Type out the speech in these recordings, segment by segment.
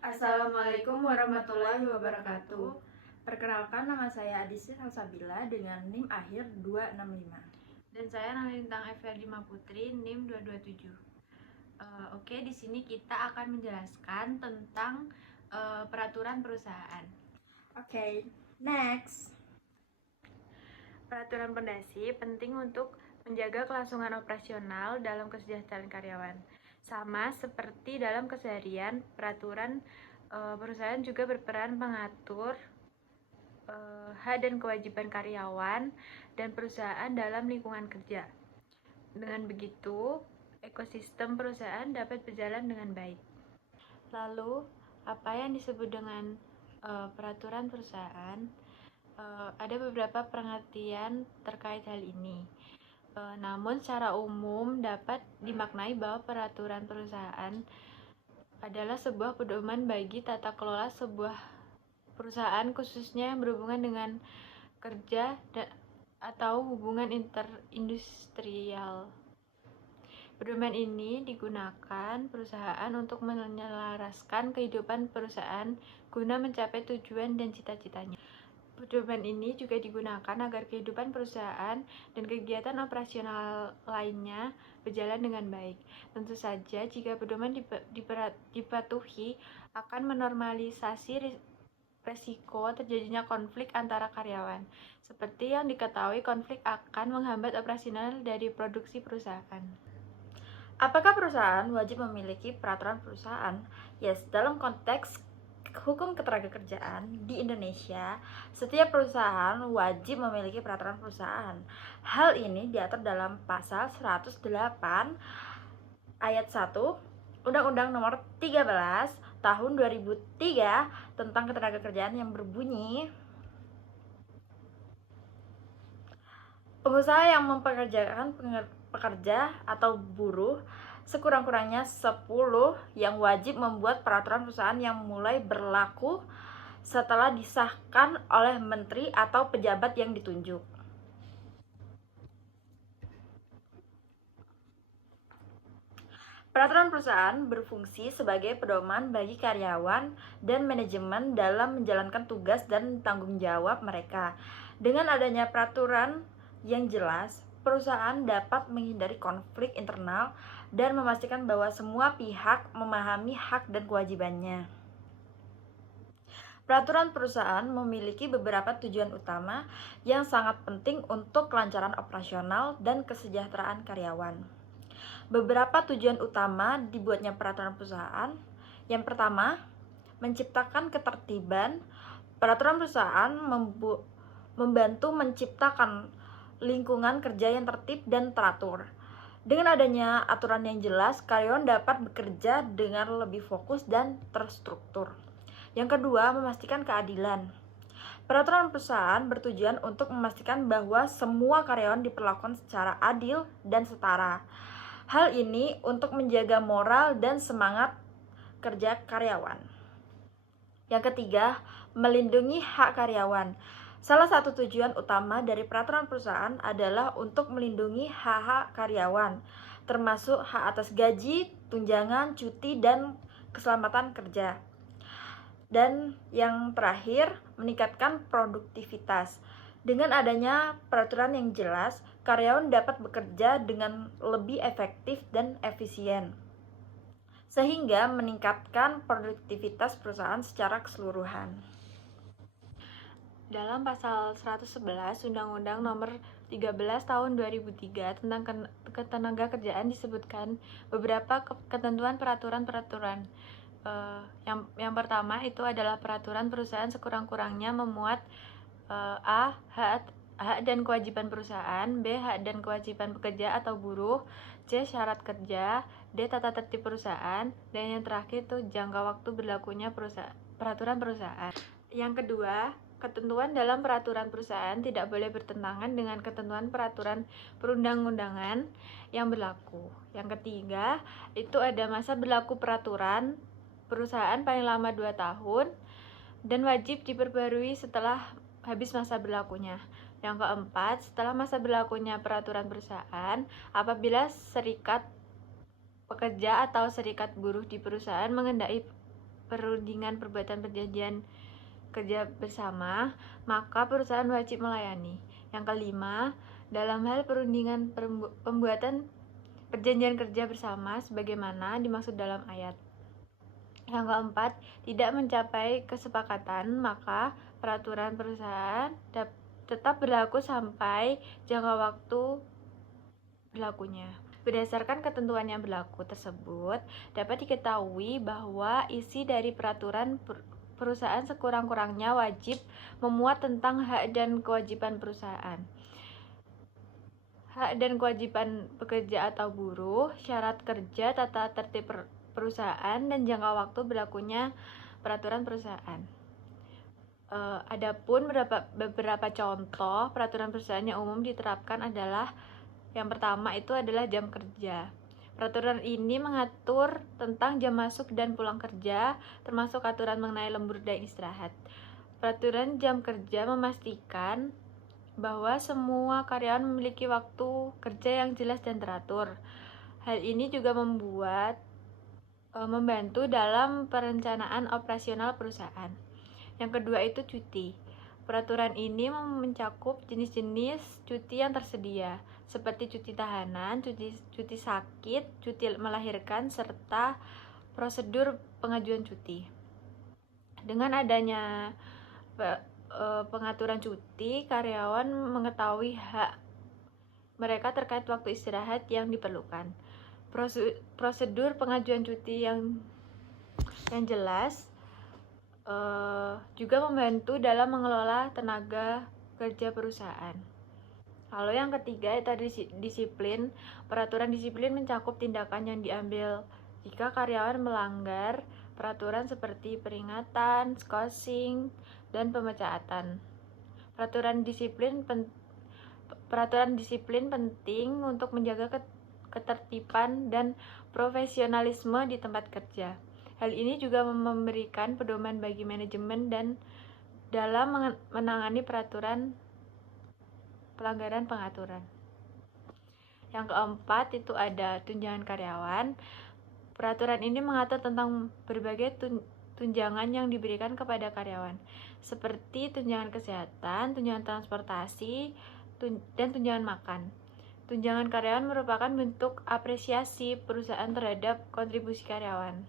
Assalamualaikum warahmatullahi wabarakatuh. Perkenalkan, nama saya Adisya Salsabila dengan NIM akhir 265. Dan saya Nalintang Eferdima Putri, NIM 227. Oke, di sini kita akan menjelaskan tentang peraturan perusahaan. Oke, next. Peraturan pondasi penting untuk menjaga kelangsungan operasional dalam kesejahteraan karyawan. Sama seperti dalam keseharian, peraturan perusahaan juga berperan mengatur hak dan kewajiban karyawan dan perusahaan dalam lingkungan kerja. Dengan begitu, ekosistem perusahaan dapat berjalan dengan baik. Lalu, apa yang disebut dengan peraturan perusahaan? Ada beberapa pengertian terkait hal ini. Namun secara umum dapat dimaknai bahwa peraturan perusahaan adalah sebuah pedoman bagi tata kelola sebuah perusahaan, khususnya yang berhubungan dengan kerja atau hubungan interindustrial. Pedoman ini digunakan perusahaan untuk menyelaraskan kehidupan perusahaan guna mencapai tujuan dan cita-citanya. Pedoman ini juga digunakan agar kehidupan perusahaan dan kegiatan operasional lainnya berjalan dengan baik. Tentu saja, jika pedoman dipatuhi, akan menormalisasi resiko terjadinya konflik antara karyawan. Seperti yang diketahui, konflik akan menghambat operasional dari produksi perusahaan. Apakah perusahaan wajib memiliki peraturan perusahaan? Yes, dalam konteks hukum ketenagakerjaan di Indonesia, setiap perusahaan wajib memiliki peraturan perusahaan. Hal ini diatur dalam pasal 108 ayat 1 Undang-Undang Nomor 13 Tahun 2003 tentang ketenagakerjaan yang berbunyi, pengusaha yang mempekerjakan pekerja atau buruh sekurang-kurangnya 10 yang wajib membuat peraturan perusahaan yang mulai berlaku setelah disahkan oleh menteri atau pejabat yang ditunjuk. Peraturan perusahaan berfungsi sebagai pedoman bagi karyawan dan manajemen dalam menjalankan tugas dan tanggung jawab mereka. Dengan adanya peraturan yang jelas, perusahaan dapat menghindari konflik internal dan memastikan bahwa semua pihak memahami hak dan kewajibannya. Peraturan perusahaan memiliki beberapa tujuan utama yang sangat penting untuk kelancaran operasional dan kesejahteraan karyawan. Beberapa tujuan utama dibuatnya peraturan perusahaan. Yang pertama, menciptakan ketertiban. Peraturan perusahaan membantu menciptakan lingkungan kerja yang tertib dan teratur. Dengan adanya aturan yang jelas, karyawan dapat bekerja dengan lebih fokus dan terstruktur. Yang kedua, memastikan keadilan. Peraturan perusahaan bertujuan untuk memastikan bahwa semua karyawan diperlakukan secara adil dan setara. Hal ini untuk menjaga moral dan semangat kerja karyawan. Yang ketiga, melindungi hak karyawan. Salah satu tujuan utama dari peraturan perusahaan adalah untuk melindungi hak-hak karyawan, termasuk hak atas gaji, tunjangan, cuti, dan keselamatan kerja. Dan yang terakhir, meningkatkan produktivitas. Dengan adanya peraturan yang jelas, karyawan dapat bekerja dengan lebih efektif dan efisien, sehingga meningkatkan produktivitas perusahaan secara keseluruhan. Dalam pasal 111 Undang-Undang Nomor 13 Tahun 2003 tentang ketenagakerjaan disebutkan beberapa ketentuan peraturan-peraturan. Yang pertama itu adalah peraturan perusahaan sekurang-kurangnya memuat A. Hak dan kewajiban perusahaan, B. Hak dan kewajiban pekerja atau buruh, C. Syarat kerja, D. Tata tertib perusahaan, dan yang terakhir itu jangka waktu berlakunya peraturan perusahaan. Yang kedua, ketentuan dalam peraturan perusahaan tidak boleh bertentangan dengan ketentuan peraturan perundang-undangan yang berlaku. Yang ketiga, itu ada masa berlaku peraturan perusahaan paling lama 2 tahun dan wajib diperbarui setelah habis masa berlakunya. Yang keempat, setelah masa berlakunya peraturan perusahaan, apabila serikat pekerja atau serikat buruh di perusahaan mengendaki perundingan perbuatan perjanjian kerja bersama, maka perusahaan wajib melayani. Yang kelima, dalam hal perundingan pembuatan perjanjian kerja bersama sebagaimana dimaksud dalam ayat. Yang keempat, tidak mencapai kesepakatan, maka peraturan perusahaan tetap berlaku sampai jangka waktu berlakunya. Berdasarkan ketentuan yang berlaku tersebut, dapat diketahui bahwa isi dari peraturan perusahaan sekurang-kurangnya wajib memuat tentang hak dan kewajiban perusahaan. Hak dan kewajiban pekerja atau buruh, syarat kerja, tata tertib perusahaan, dan jangka waktu berlakunya peraturan perusahaan. Adapun beberapa contoh peraturan perusahaan yang umum diterapkan adalah yang pertama itu adalah jam kerja. Peraturan ini mengatur tentang jam masuk dan pulang kerja, termasuk aturan mengenai lembur dan istirahat. Peraturan jam kerja memastikan bahwa semua karyawan memiliki waktu kerja yang jelas dan teratur. Hal ini juga membantu dalam perencanaan operasional perusahaan. Yang kedua itu cuti. Peraturan ini mencakup jenis-jenis cuti yang tersedia, seperti cuti tahanan, cuti sakit, cuti melahirkan, serta prosedur pengajuan cuti. Dengan adanya pengaturan cuti, karyawan mengetahui hak mereka terkait waktu istirahat yang diperlukan. Prosedur pengajuan cuti yang jelas juga membantu dalam mengelola tenaga kerja perusahaan. Lalu yang ketiga itu ada disiplin. Peraturan disiplin mencakup tindakan yang diambil jika karyawan melanggar peraturan seperti peringatan, skorsing, dan pemecatan. Peraturan disiplin penting untuk menjaga ketertiban dan profesionalisme di tempat kerja. Hal ini juga memberikan pedoman bagi manajemen dan dalam menangani pelanggaran pengaturan. Yang keempat itu ada tunjangan karyawan. Peraturan ini mengatur tentang berbagai tunjangan yang diberikan kepada karyawan, seperti tunjangan kesehatan, tunjangan transportasi, dan tunjangan makan. Tunjangan karyawan merupakan bentuk apresiasi perusahaan terhadap kontribusi karyawan.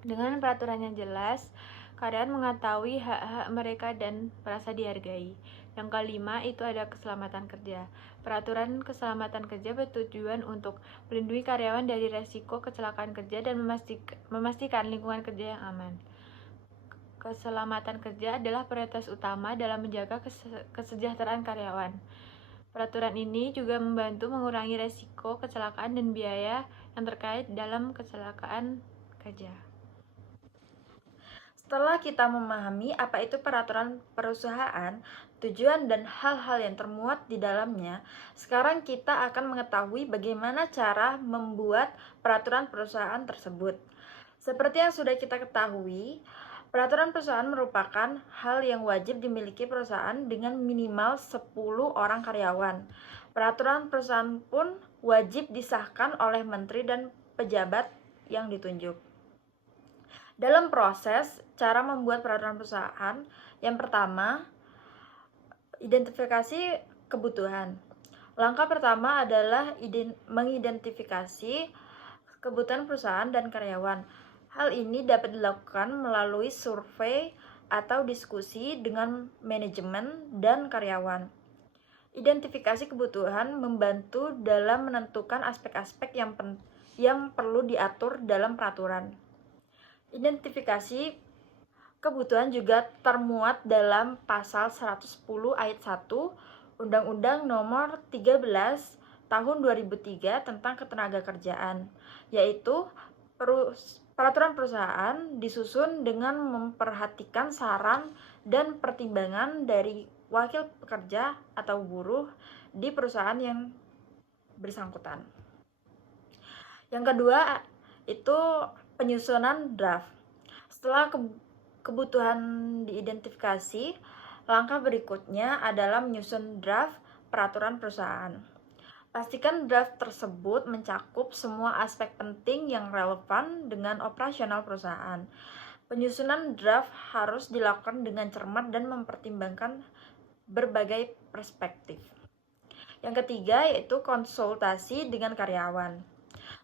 Dengan peraturan yang jelas, karyawan mengetahui hak-hak mereka dan merasa dihargai. Yang kelima itu ada keselamatan kerja. Peraturan keselamatan kerja bertujuan untuk melindungi karyawan dari resiko kecelakaan kerja dan memastikan lingkungan kerja yang aman. Keselamatan kerja adalah prioritas utama dalam menjaga kesejahteraan karyawan. Peraturan ini juga membantu mengurangi resiko kecelakaan dan biaya yang terkait dalam kecelakaan kerja. Setelah kita memahami apa itu peraturan perusahaan, tujuan dan hal-hal yang termuat di dalamnya, sekarang kita akan mengetahui bagaimana cara membuat peraturan perusahaan tersebut. Seperti yang sudah kita ketahui, peraturan perusahaan merupakan hal yang wajib dimiliki perusahaan dengan minimal 10 orang karyawan. Peraturan perusahaan pun wajib disahkan oleh menteri dan pejabat yang ditunjuk. Dalam proses cara membuat peraturan perusahaan, yang pertama, identifikasi kebutuhan. Langkah pertama adalah mengidentifikasi kebutuhan perusahaan dan karyawan. Hal ini dapat dilakukan melalui survei atau diskusi dengan manajemen dan karyawan. Identifikasi kebutuhan membantu dalam menentukan aspek-aspek yang perlu diatur dalam peraturan. Identifikasi kebutuhan juga termuat dalam pasal 110 ayat 1 Undang-Undang Nomor 13 Tahun 2003 tentang Ketenagakerjaan, yaitu peraturan perusahaan disusun dengan memperhatikan saran dan pertimbangan dari wakil pekerja atau buruh di perusahaan yang bersangkutan. Yang kedua itu penyusunan draft. Setelah kebutuhan diidentifikasi, langkah berikutnya adalah menyusun draft peraturan perusahaan. Pastikan draft tersebut mencakup semua aspek penting yang relevan dengan operasional perusahaan. Penyusunan draft harus dilakukan dengan cermat dan mempertimbangkan berbagai perspektif. Yang ketiga yaitu konsultasi dengan karyawan.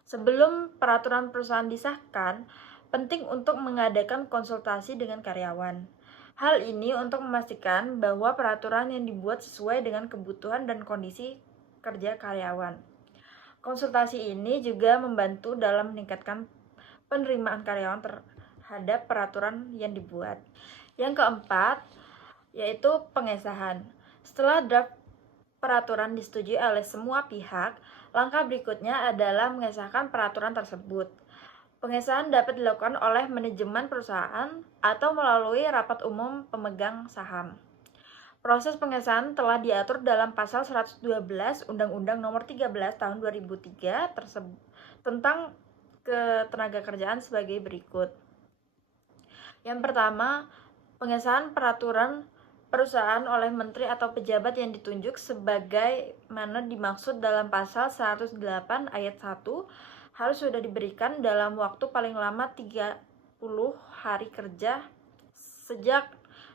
Sebelum peraturan perusahaan disahkan, penting untuk mengadakan konsultasi dengan karyawan. Hal ini untuk memastikan bahwa peraturan yang dibuat sesuai dengan kebutuhan dan kondisi kerja karyawan. Konsultasi ini juga membantu dalam meningkatkan penerimaan karyawan terhadap peraturan yang dibuat. Yang keempat, yaitu pengesahan. Setelah draft peraturan disetujui oleh semua pihak, langkah berikutnya adalah mengesahkan peraturan tersebut. Pengesahan dapat dilakukan oleh manajemen perusahaan atau melalui rapat umum pemegang saham. Proses pengesahan telah diatur dalam pasal 112 Undang-Undang Nomor 13 Tahun 2003 tentang ketenagakerjaan sebagai berikut. Yang pertama, pengesahan peraturan perusahaan oleh menteri atau pejabat yang ditunjuk sebagaimana dimaksud dalam pasal 108 ayat 1 harus sudah diberikan dalam waktu paling lama 30 hari kerja sejak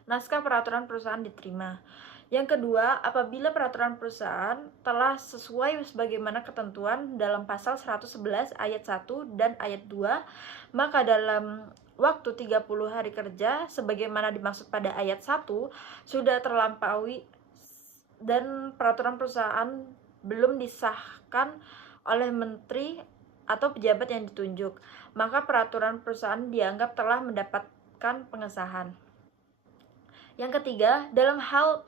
naskah peraturan perusahaan diterima. Yang kedua, apabila peraturan perusahaan telah sesuai sebagaimana ketentuan dalam pasal 111 ayat 1 dan ayat 2, maka dalam waktu 30 hari kerja sebagaimana dimaksud pada ayat 1 sudah terlampaui dan peraturan perusahaan belum disahkan oleh menteri atau pejabat yang ditunjuk, maka peraturan perusahaan dianggap telah mendapatkan pengesahan. Yang ketiga, dalam hal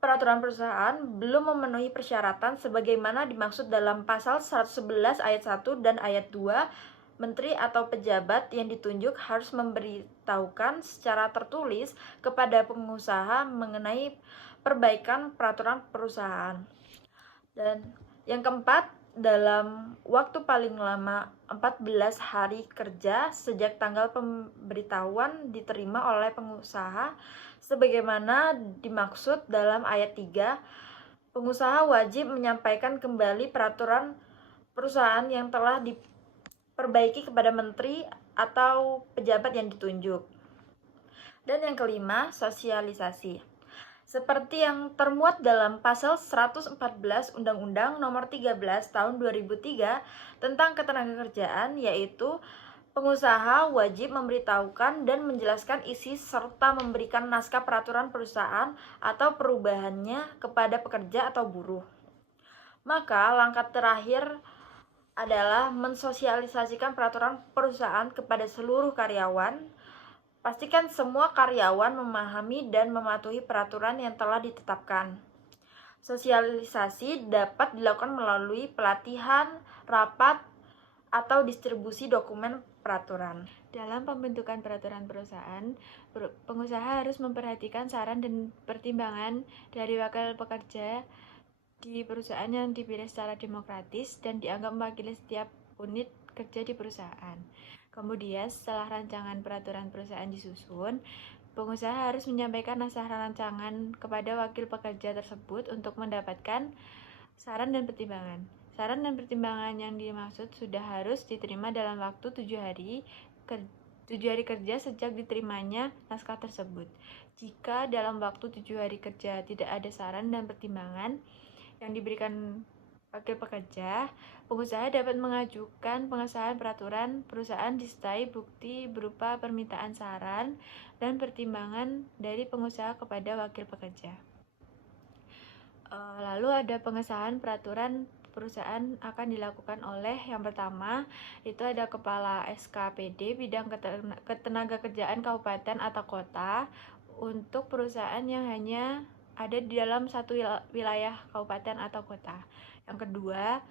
peraturan perusahaan belum memenuhi persyaratan sebagaimana dimaksud dalam pasal 111 ayat 1 dan ayat 2, menteri atau pejabat yang ditunjuk harus memberitahukan secara tertulis kepada pengusaha mengenai perbaikan peraturan perusahaan. Dan yang keempat, dalam waktu paling lama 14 hari kerja sejak tanggal pemberitahuan diterima oleh pengusaha sebagaimana dimaksud dalam ayat 3, pengusaha wajib menyampaikan kembali peraturan perusahaan yang telah diperbaiki kepada menteri atau pejabat yang ditunjuk. Dan yang kelima, sosialisasi. Seperti yang termuat dalam pasal 114 Undang-Undang Nomor 13 Tahun 2003 tentang Ketenagakerjaan, yaitu pengusaha wajib memberitahukan dan menjelaskan isi serta memberikan naskah peraturan perusahaan atau perubahannya kepada pekerja atau buruh. Maka langkah terakhir adalah mensosialisasikan peraturan perusahaan kepada seluruh karyawan. Pastikan semua karyawan memahami dan mematuhi peraturan yang telah ditetapkan. Sosialisasi dapat dilakukan melalui pelatihan, rapat, atau distribusi dokumen peraturan. Dalam pembentukan peraturan perusahaan, pengusaha harus memperhatikan saran dan pertimbangan dari wakil pekerja di perusahaan yang dipilih secara demokratis dan dianggap mewakili setiap unit kerja di perusahaan. Kemudian, setelah rancangan peraturan perusahaan disusun, pengusaha harus menyampaikan naskah rancangan kepada wakil pekerja tersebut untuk mendapatkan saran dan pertimbangan. Saran dan pertimbangan yang dimaksud sudah harus diterima dalam waktu 7 hari kerja sejak diterimanya naskah tersebut. Jika dalam waktu 7 hari kerja tidak ada saran dan pertimbangan yang diberikan wakil pekerja, pengusaha dapat mengajukan pengesahan peraturan perusahaan disertai bukti berupa permintaan saran dan pertimbangan dari pengusaha kepada wakil pekerja. Lalu ada pengesahan peraturan perusahaan akan dilakukan oleh yang pertama itu ada kepala SKPD bidang ketenagakerjaan kabupaten atau kota untuk perusahaan yang hanya ada di dalam satu wilayah kabupaten atau kota. Yang kedua,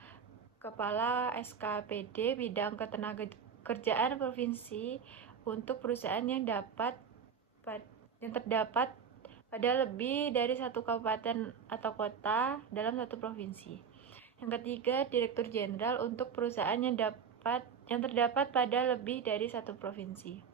kepala SKPD bidang ketenagakerjaan provinsi untuk perusahaan yang terdapat pada lebih dari satu kabupaten atau kota dalam satu provinsi. Yang ketiga, Direktur Jenderal untuk perusahaan yang terdapat pada lebih dari satu provinsi.